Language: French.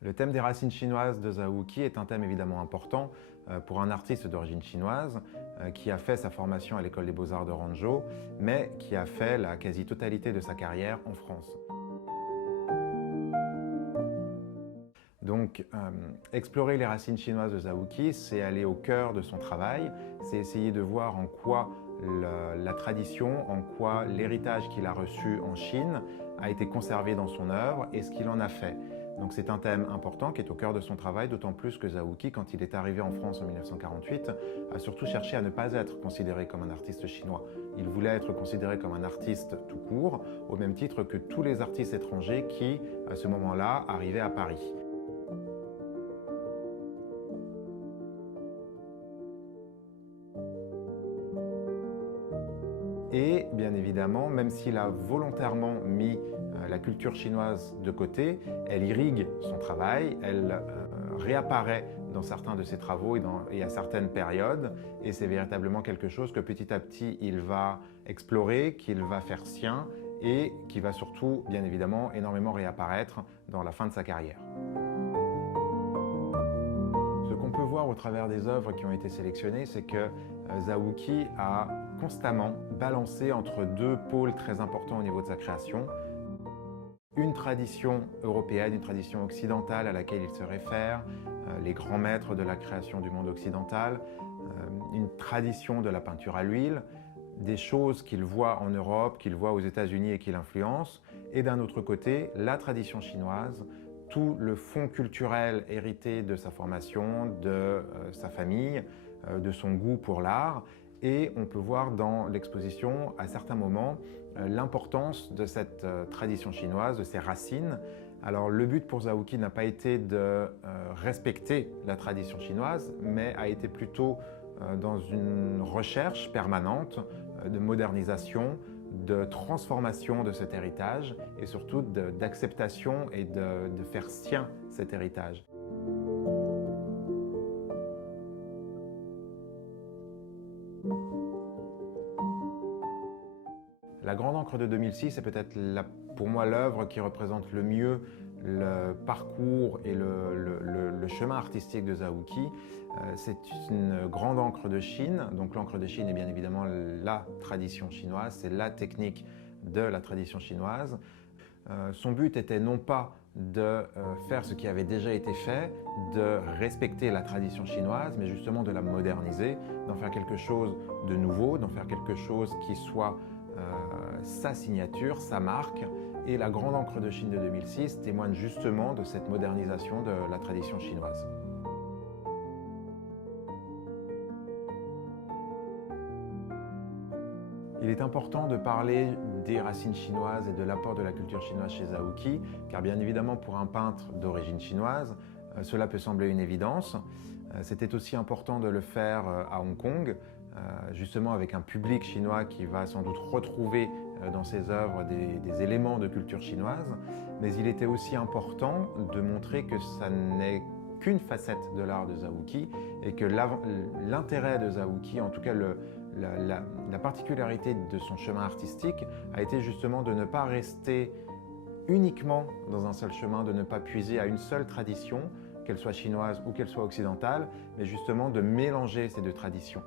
Le thème des racines chinoises de Zhao Wuqi est un thème évidemment important pour un artiste d'origine chinoise qui a fait sa formation à l'école des beaux-arts de Hangzhou, mais qui a fait la quasi-totalité de sa carrière en France. Donc, explorer les racines chinoises de Zhao Wuqi, c'est aller au cœur de son travail, c'est essayer de voir en quoi la tradition, en quoi l'héritage qu'il a reçu en Chine a été conservé dans son œuvre et ce qu'il en a fait. Donc c'est un thème important qui est au cœur de son travail, d'autant plus que Zhao Wuqi, quand il est arrivé en France en 1948, a surtout cherché à ne pas être considéré comme un artiste chinois. Il voulait être considéré comme un artiste tout court, au même titre que tous les artistes étrangers qui, à ce moment-là, arrivaient à Paris. Et bien évidemment, même s'il a volontairement mis la culture chinoise de côté, elle irrigue son travail, elle réapparaît dans certains de ses travaux et à certaines périodes, et c'est véritablement quelque chose que petit à petit il va explorer, qu'il va faire sien, et qui va surtout, bien évidemment, énormément réapparaître dans la fin de sa carrière. Ce qu'on peut voir au travers des œuvres qui ont été sélectionnées, c'est que Zhao Wuqi a constamment balancé entre deux pôles très importants au niveau de sa création. Une tradition européenne, une tradition occidentale à laquelle il se réfère, les grands maîtres de la création du monde occidental, une tradition de la peinture à l'huile, des choses qu'il voit en Europe, qu'il voit aux États-Unis et qu'il influence, et d'un autre côté, la tradition chinoise, tout le fond culturel hérité de sa formation, de sa famille, de son goût pour l'art. Et on peut voir dans l'exposition, à certains moments, l'importance de cette tradition chinoise, de ses racines. Alors le but pour Zhao Wuqi n'a pas été de respecter la tradition chinoise, mais a été plutôt dans une recherche permanente de modernisation, de transformation de cet héritage et surtout d'acceptation et de faire sien cet héritage. La Grande Encre de 2006 est peut-être pour moi l'œuvre qui représente le mieux le parcours et le chemin artistique de Zhao Wuqi. C'est une grande encre de Chine, donc l'encre de Chine est bien évidemment la tradition chinoise, c'est la technique de la tradition chinoise. Son but était non pas de faire ce qui avait déjà été fait, de respecter la tradition chinoise, mais justement de la moderniser, d'en faire quelque chose de nouveau, d'en faire quelque chose qui soit sa signature, sa marque. Et la Grande Encre de Chine de 2006 témoigne justement de cette modernisation de la tradition chinoise. Il est important de parler des racines chinoises et de l'apport de la culture chinoise chez Zhao Wuqi, car bien évidemment pour un peintre d'origine chinoise, cela peut sembler une évidence. C'était aussi important de le faire à Hong Kong, justement avec un public chinois qui va sans doute retrouver dans ses œuvres des éléments de culture chinoise, mais il était aussi important de montrer que ça n'est qu'une facette de l'art de Zhao Wuqi et que l'intérêt de Zhao Wuqi, en tout cas la particularité de son chemin artistique, a été justement de ne pas rester uniquement dans un seul chemin, de ne pas puiser à une seule tradition, qu'elle soit chinoise ou qu'elle soit occidentale, mais justement de mélanger ces deux traditions.